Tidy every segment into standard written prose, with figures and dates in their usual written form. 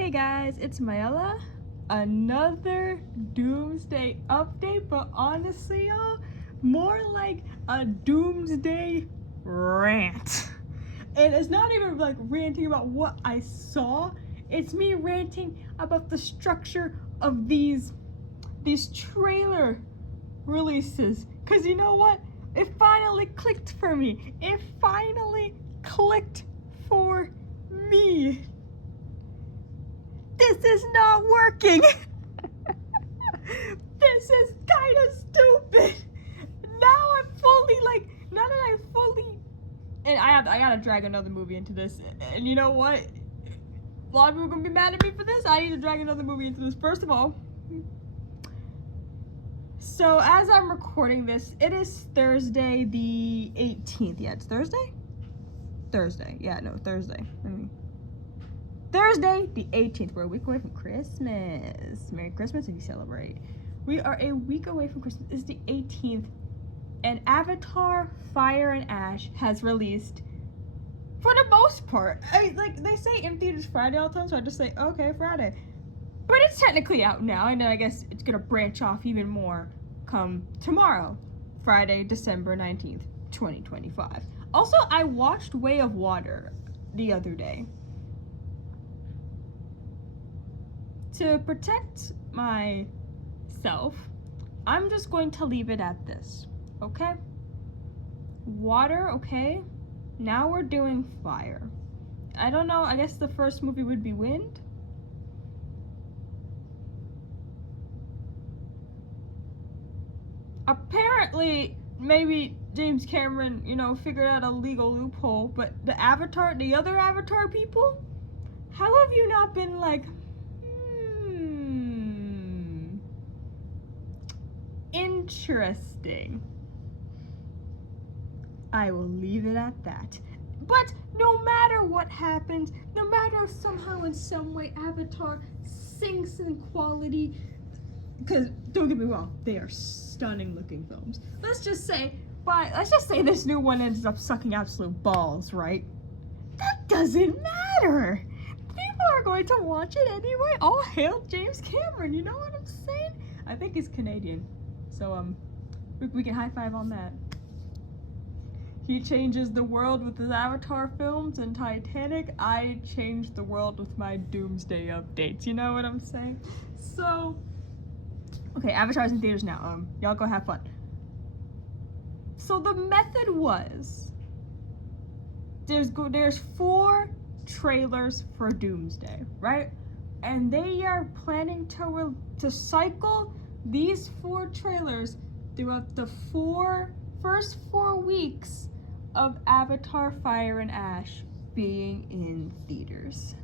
Hey guys, it's Mayella. Another Doomsday update, but honestly, y'all, more like a Doomsday rant. And it's not even like ranting about what I saw, it's me ranting about the structure of these trailer releases. Cause you know what? It finally clicked for me. It finally clicked for me. This is not working. This is kind of stupid. Now that I fully, and I gotta drag another movie into this. And you know what? A lot of people are gonna be mad at me for this. I need to drag another movie into this. First of all, so as I'm recording this, it is Thursday the 18th. Yeah, it's Thursday? Thursday. Yeah, no, Thursday. Thursday the 18th. We're a week away from Christmas. Merry Christmas if you celebrate. We are a week away from Christmas. It's the 18th. And Avatar Fire and Ash has released, for the most part. They say in theaters Friday all the time, so I just say, okay, Friday. But it's technically out now, and I guess it's gonna branch off even more come tomorrow, Friday, December 19th, 2025. Also, I watched Way of Water the other day. To protect myself, I'm just going to leave it at this, okay? Water, okay? Now we're doing fire. I don't know, I guess the first movie would be wind? Apparently, maybe James Cameron, figured out a legal loophole, but the other Avatar people, how have you not been like, interesting. I will leave it at that. But no matter what happens, no matter if somehow in some way Avatar sinks in quality, because don't get me wrong, they are stunning looking films. Let's just say this new one ends up sucking absolute balls, right? That doesn't matter. People are going to watch it anyway. All hail James Cameron, you know what I'm saying? I think he's Canadian. So, we can high five on that. He changes the world with his Avatar films and Titanic. I changed the world with my Doomsday updates. You know what I'm saying? So, okay, Avatar's in theaters now. Y'all go have fun. So the method was, there's 4 trailers for Doomsday, right? And they are planning to cycle these 4 trailers throughout the first 4 weeks of Avatar Fire and Ash being in theaters.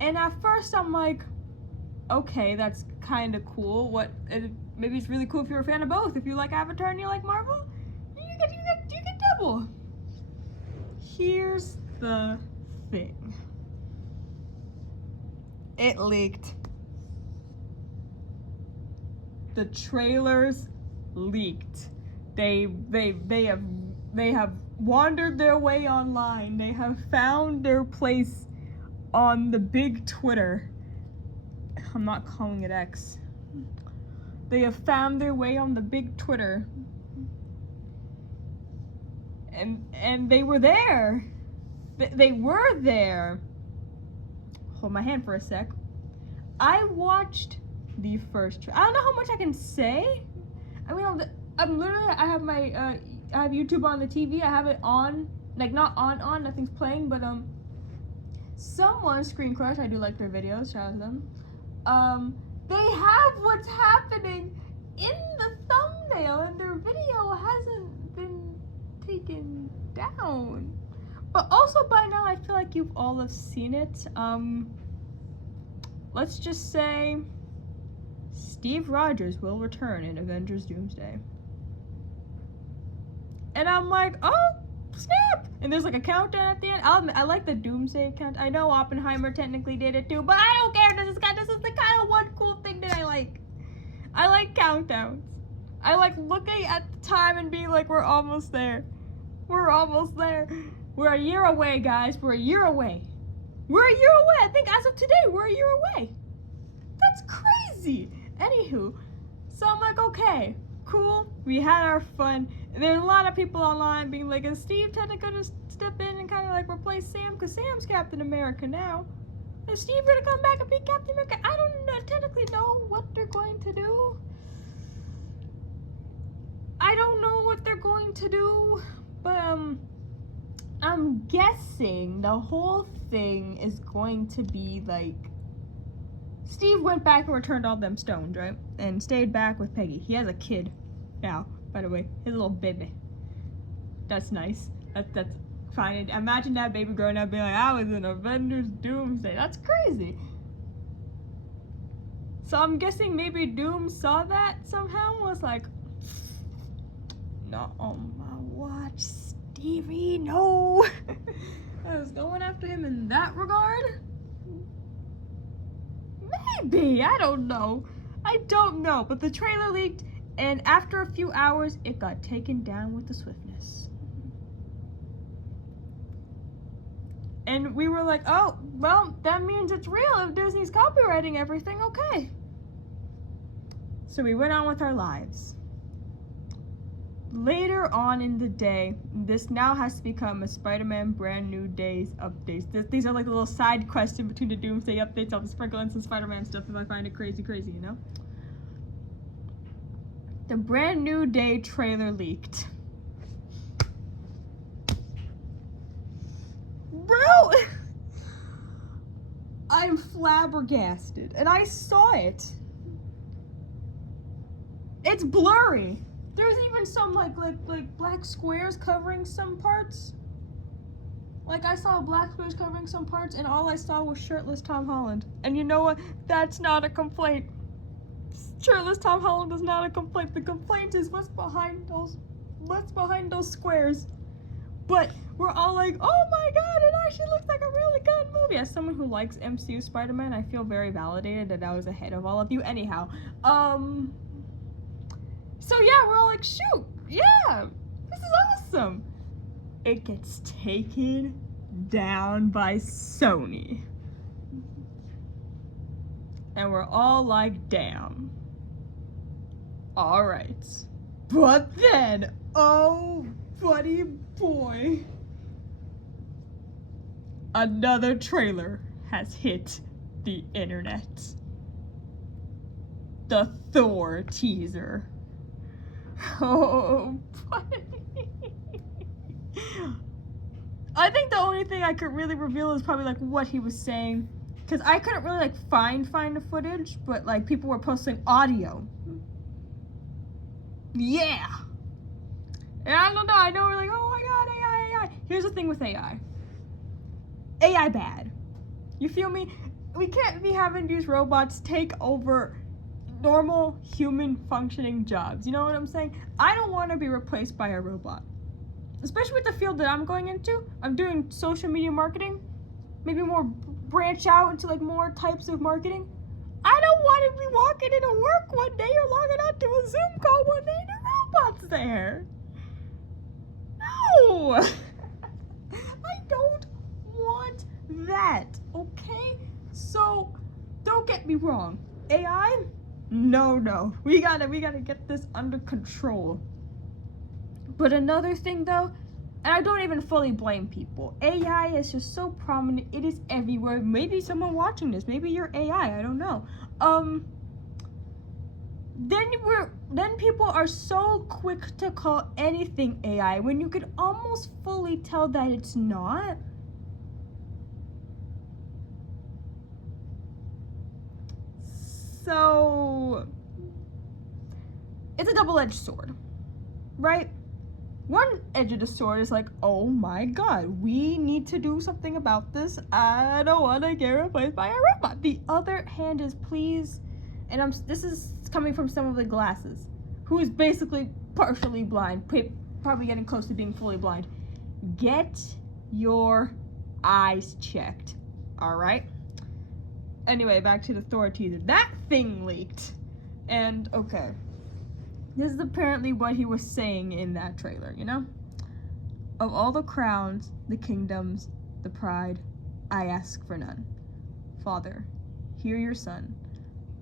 And at first I'm like, okay, that's kind of cool. Maybe it's really cool if you're a fan of both. If you like Avatar and you like Marvel, you get double. Here's the thing. It leaked. The trailers leaked. They have wandered their way online. They have found their place on the big Twitter. I'm not calling it X. They have found their way on the big Twitter. And they were there. They were there. Hold my hand for a sec. I watched the first I don't know how much I can say. I mean, I have my I have YouTube on the TV. I have it on, like not on, nothing's playing, but someone, Screen Crush, I do like their videos, shout out to them. They have what's happening in the thumbnail, and their video hasn't been taken down. But also by now, I feel like you've all have seen it. Let's just say Steve Rogers will return in Avengers Doomsday. And I'm like, oh, snap! And there's like a countdown at the end. I like the Doomsday count. I know Oppenheimer technically did it too, but I don't care. This is the kind of one cool thing that I like. I like countdowns. I like looking at the time and being like, we're almost there. We're almost there. We're a year away, guys. We're a year away. We're a year away. I think as of today, we're a year away. That's crazy. Anywho, so I'm like, okay, cool. We had our fun. There's a lot of people online being like, is Steve technically gonna step in and kind of like replace Sam? Because Sam's Captain America now. Is Steve gonna come back and be Captain America? I don't technically know what they're going to do. I don't know what they're going to do, but I'm guessing the whole thing is going to be like, Steve went back and returned all them stones, right? And stayed back with Peggy. He has a kid now, by the way, his little baby. That's nice. That's fine. Imagine that baby growing up being like, I was in Avengers Doomsday. That's crazy. So I'm guessing maybe Doom saw that somehow and was like, not on my watch, Stevie, no. I was going after him in that regard? Maybe, I don't know. But the trailer leaked, and after a few hours, it got taken down with the swiftness. And we were like, oh, well, that means it's real. If Disney's copywriting everything, okay. So we went on with our lives. Later on in the day, this now has to become a Spider-Man Brand New Days updates. These are like a little side quest in between the Doomsday updates. I'll sprinkle in some Spider-Man stuff if I find it crazy, you know? The Brand New Day trailer leaked. Bro! I'm flabbergasted. And I saw it. It's blurry. There's even some like black squares covering some parts. Like I saw black squares covering some parts, and all I saw was shirtless Tom Holland. And you know what? That's not a complaint. Shirtless Tom Holland is not a complaint. The complaint is what's behind those squares. But we're all like, oh my god, it actually looks like a really good movie. As someone who likes MCU Spider-Man, I feel very validated that I was ahead of all of you. Anyhow, so yeah, we're all like, shoot, yeah, this is awesome. It gets taken down by Sony. And we're all like, damn. All right. But then, oh, buddy boy, another trailer has hit the internet. The Thor teaser. Oh, buddy. I think the only thing I could really reveal is probably like what he was saying, because I couldn't really like find the footage, but like people were posting audio. Yeah. And I don't know, I know we're like, oh my god, AI. Here's the thing with AI. AI bad. You feel me? We can't be having these robots take over normal human functioning jobs. You know what I'm saying? I don't want to be replaced by a robot. Especially with the field that I'm going into. I'm doing social media marketing. Maybe more branch out into like more types of marketing. I don't want to be walking into work one day or logging on to a Zoom call one day and a robot's there. No! I don't want that, okay? So, don't get me wrong. AI? No. We gotta get this under control. But another thing though, and I don't even fully blame people. AI is just so prominent. It is everywhere. Maybe someone watching this, maybe you're AI, I don't know. Then people are so quick to call anything AI when you could almost fully tell that it's not. So it's a double-edged sword, right? One edge of the sword is like, oh my god, we need to do something about this. I don't want to get replaced by a robot. The other hand is, please, and this is coming from someone with glasses, who is basically partially blind, probably getting close to being fully blind. Get your eyes checked, all right? Anyway, back to the Thor teaser. That thing leaked, and okay. This is apparently what he was saying in that trailer, you know? Of all the crowns, the kingdoms, the pride, I ask for none. Father, hear your son.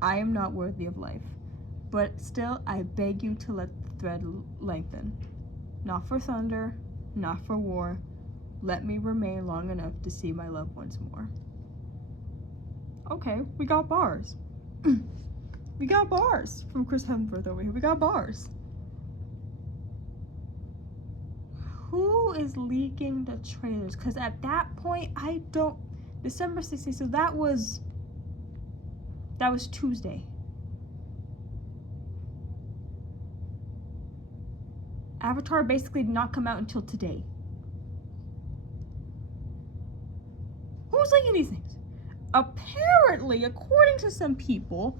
I am not worthy of life, but still I beg you to let the thread lengthen. Not for thunder, not for war. Let me remain long enough to see my loved ones more. Okay, we got bars. We got bars from Chris Hemsworth over here. We got bars. Who is leaking the trailers? Because at that point, I don't... December 16th, so that was Tuesday. Avatar basically did not come out until today. Who's leaking these things? Apparently, according to some people,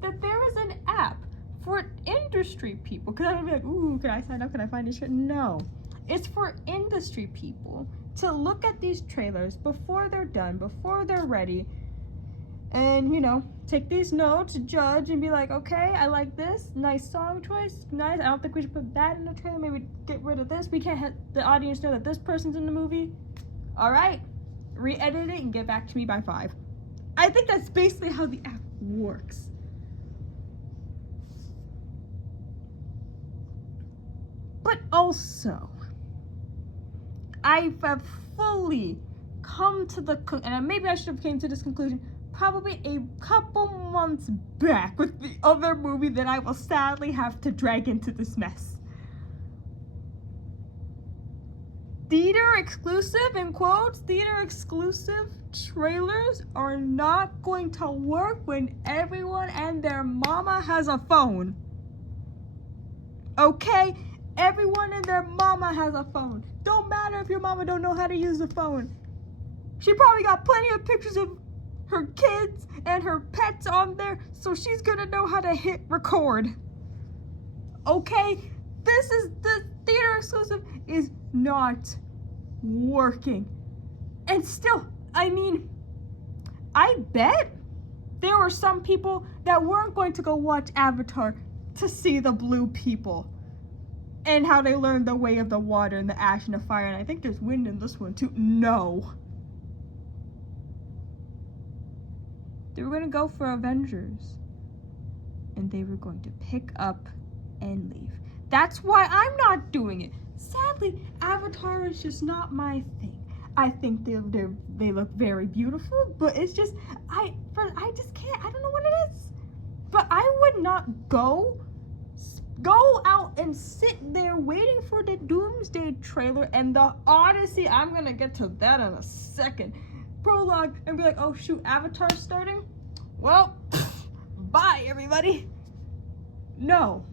that there is an app for industry people. Because I'm like, ooh, can I sign up? Can I find this shit? No. It's for industry people to look at these trailers before they're done, before they're ready, and, you know, take these notes, judge, and be like, okay, I like this, nice song choice, nice, I don't think we should put that in the trailer, maybe get rid of this, we can't have the audience know that this person's in the movie. Alright, re-edit it and get back to me by 5. I think that's basically how the app works. But also, I have fully come to the and maybe I should have came to this conclusion probably a couple months back with the other movie that I will sadly have to drag into this mess. Theater exclusive, in quotes, theater exclusive trailers are not going to work when everyone and their mama has a phone. Okay? Everyone and their mama has a phone. Don't matter if your mama don't know how to use the phone. She probably got plenty of pictures of her kids and her pets on there, so she's gonna know how to hit record. Okay? This is the theater exclusive is not working. And still, I mean, I bet there were some people that weren't going to go watch Avatar to see the blue people and how they learned the way of the water and the ash and the fire, and I think there's wind in this one too. No. They were going to go for Avengers, and they were going to pick up and leave. That's why I'm not doing it. Sadly, Avatar is just not my thing. I think they look very beautiful, but it's just I just can't. I don't know what it is. But I would not go out and sit there waiting for the Doomsday trailer and the Odyssey. I'm gonna get to that in a second. Prologue and be like, oh shoot, Avatar's starting? Well, bye everybody. No.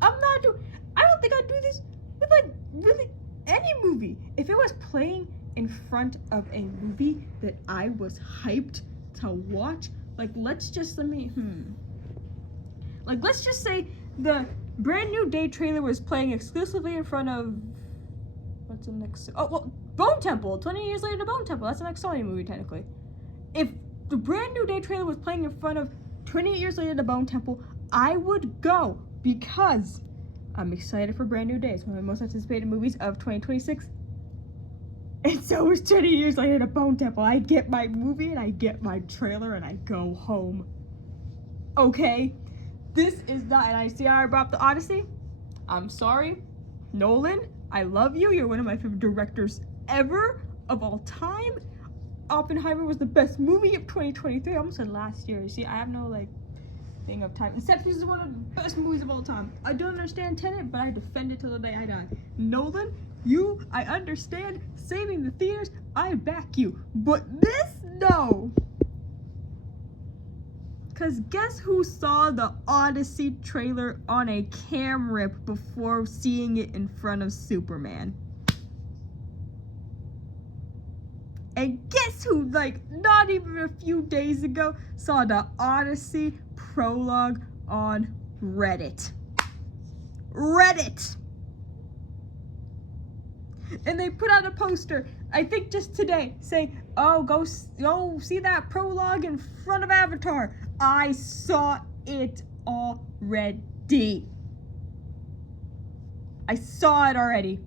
I'm not doing. I don't think I'd do this with like really any movie. If it was playing in front of a movie that I was hyped to watch, like let's just say the brand new Day trailer was playing exclusively in front of what's the next? Oh well, Bone Temple. 20 years later, Bone Temple. That's the next Sony movie technically. If the brand new Day trailer was playing in front of 28 years later, the Bone Temple, I would go because I'm excited for Brand New Day. It's one of my most anticipated movies of 2026. And so is 20 years later, the Bone Temple. I get my movie and I get my trailer and I go home. Okay? This is not, and I see how I brought up the Odyssey. I'm sorry. Nolan, I love you. You're one of my favorite directors ever of all time. Oppenheimer was the best movie of 2023. I almost said last year. You see, I have no, like, thing of time. Inception is one of the best movies of all time. I don't understand Tenet, but I defend it till the day I die. Nolan, I understand saving the theaters. I back you. But this, no. Because guess who saw the Odyssey trailer on a cam rip before seeing it in front of Superman? And guess who, like, not even a few days ago, saw the Odyssey prologue on Reddit? Reddit! And they put out a poster, I think just today, saying, oh, go see that prologue in front of Avatar. I saw it already. I saw it already.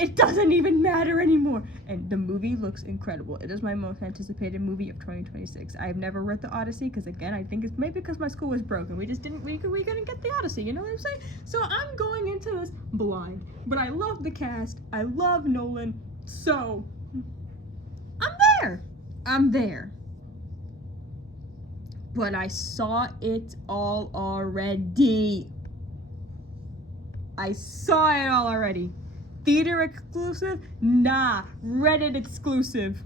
It doesn't even matter anymore. And the movie looks incredible. It is my most anticipated movie of 2026. I've never read the Odyssey because, again, I think it's maybe because my school was broken. We couldn't get the Odyssey, you know what I'm saying? So I'm going into this blind. But I love the cast. I love Nolan. So I'm there. But I saw it all already. Theater exclusive? Nah. Reddit exclusive.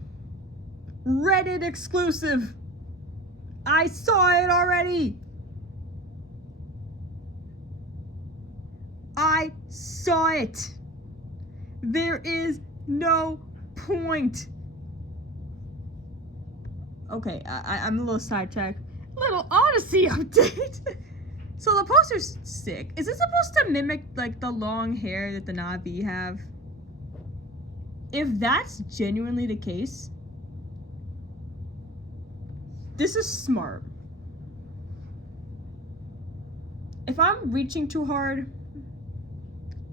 I saw it already. I saw it. There is no point. Okay, I'm a little sidetracked. Little Odyssey update. So the poster's sick. Is it supposed to mimic like the long hair that the Na'vi have? If that's genuinely the case, this is smart. If I'm reaching too hard,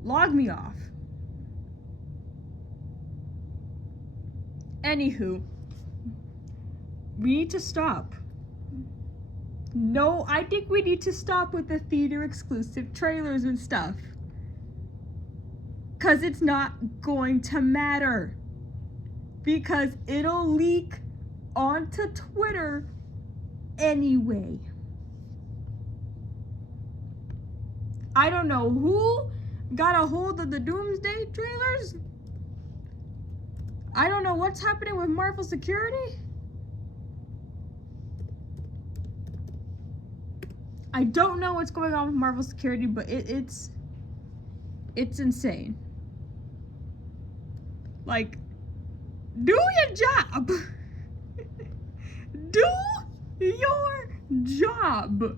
log me off. Anywho, we need to stop. No, I think we need to stop with the theater exclusive trailers and stuff. 'Cause it's not going to matter. Because it'll leak onto Twitter anyway. I don't know who got a hold of the Doomsday trailers. I don't know what's happening with Marvel security. I don't know what's going on with Marvel security, but it's insane. Like, do your job. Do your job.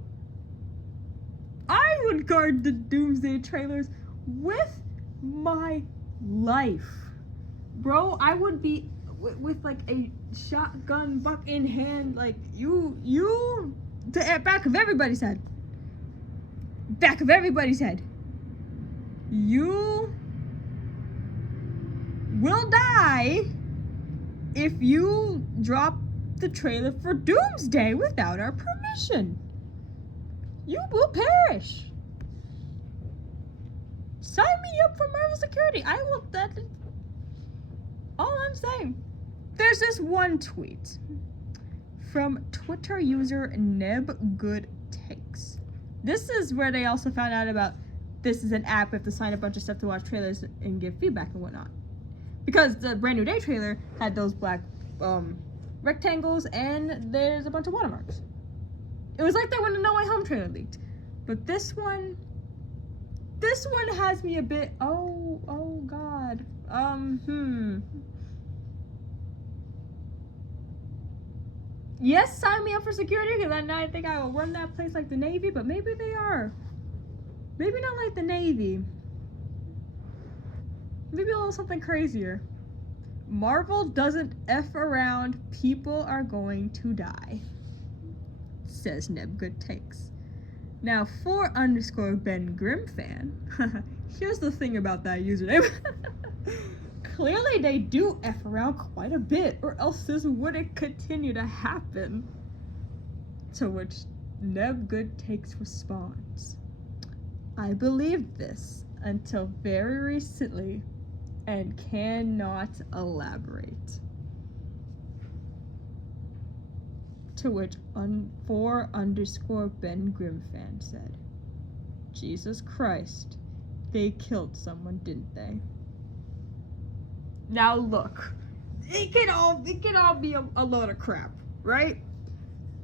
I would guard the Doomsday trailers with my life. Bro, I would be with like a shotgun buck in hand, like you the back of everybody's head. Back of everybody's head. You will die if you drop the trailer for Doomsday without our permission. You will perish. Sign me up for Marvel security. I will. That's all I'm saying. There's this one tweet from Twitter user NebGoodTakes. This is where they also found out about this is an app you have to sign a bunch of stuff to watch trailers and give feedback and whatnot. Because the Brand New Day trailer had those black rectangles and there's a bunch of watermarks. It was like that when the No Way Home trailer leaked. But this one has me a bit, oh god. Yes, sign me up for security, because I think I will run that place like the Navy, but maybe they are. Maybe not like the Navy. Maybe a little something crazier. Marvel doesn't F around, people are going to die, says NebGoodTakes. Now, _Ben Grimm fan, here's the thing about that username. Clearly they do F around quite a bit, or else this wouldn't continue to happen. To which NebGoodTakes responds, I believed this until very recently and cannot elaborate. To which _Ben Grimm fan said, Jesus Christ, they killed someone, didn't they? Now look, it can all be a load of crap, right?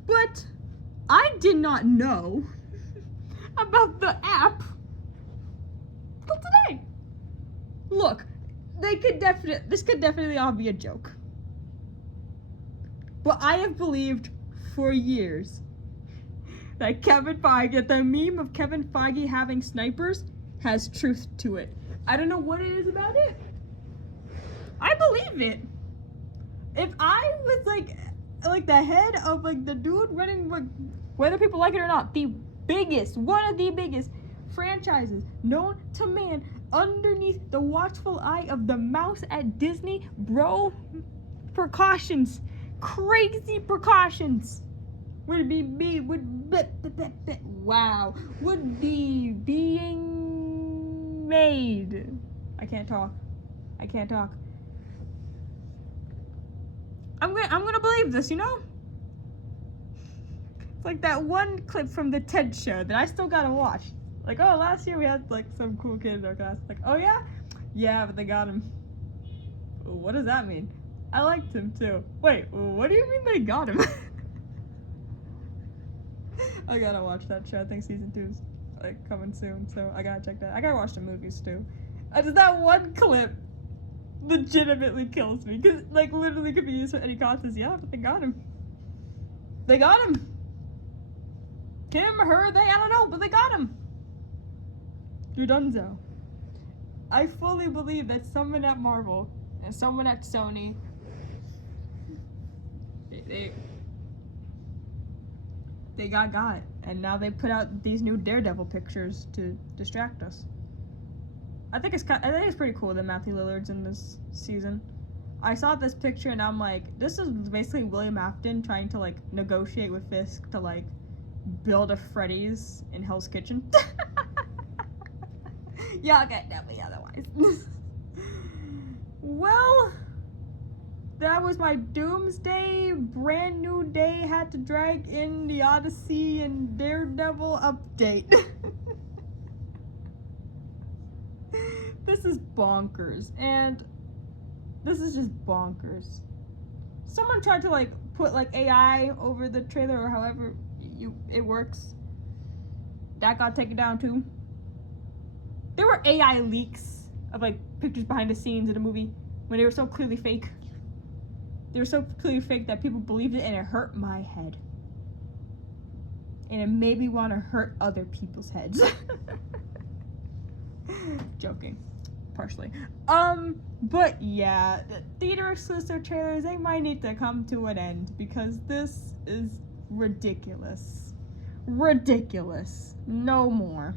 But I did not know about the app till today. Look, this could definitely all be a joke. But I have believed for years that the meme of Kevin Feige having snipers has truth to it. I don't know what it is about it. I believe it. If I was like the head of like the dude running, like, whether people like it or not, one of the biggest franchises known to man, underneath the watchful eye of the mouse at Disney. Bro, precautions. Crazy precautions would be being made. I can't talk. I'm gonna believe this, you know? It's like that one clip from the TED show that I still gotta watch. Like, oh, last year we had like some cool kid in our class. Like, oh yeah? Yeah, but they got him. What does that mean? I liked him too. Wait, what do you mean they got him? I gotta watch that show. I think season 2's like coming soon, so I gotta check that. I gotta watch the movies too. Just that one clip legitimately kills me, because like literally could be used for any context. Yeah, but they got him. They got him. Him, her, they, I don't know, but they got him. You're donezo. I fully believe that someone at Marvel and someone at Sony, they got, and now they put out these new Daredevil pictures to distract us. I think it's pretty cool that Matthew Lillard's in this season. I saw this picture and I'm like, this is basically William Afton trying to like negotiate with Fisk to like build a Freddy's in Hell's Kitchen. Y'all can't tell me otherwise. Well, that was my Doomsday, brand new day, had to drag in the Odyssey and Daredevil update. This is bonkers, and this is just bonkers. Someone tried to like put like AI over the trailer or however it works. That got taken down too. There were AI leaks of like pictures behind the scenes of the movie when they were so clearly fake. They were so clearly fake that people believed it, and it hurt my head. And it made me want to hurt other people's heads. Joking. Partially. But yeah, the theater exclusive trailers, they might need to come to an end, because this is ridiculous. Ridiculous. No more.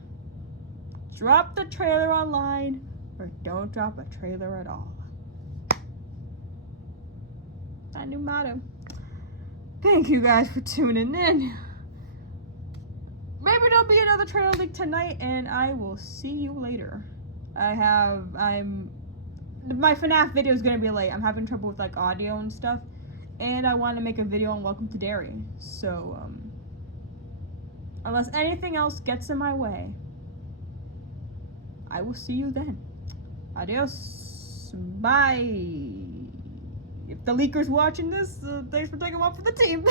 Drop the trailer online, or don't drop a trailer at all. That new motto. Thank you guys for tuning in. Maybe there'll be another trailer leak tonight, and I will see you later. My FNAF video is gonna be late. I'm having trouble with like audio and stuff, and I want to make a video on Welcome to Derry. So unless anything else gets in my way, I will see you then. Adios. Bye. If the leaker's watching this, thanks for taking one for the team.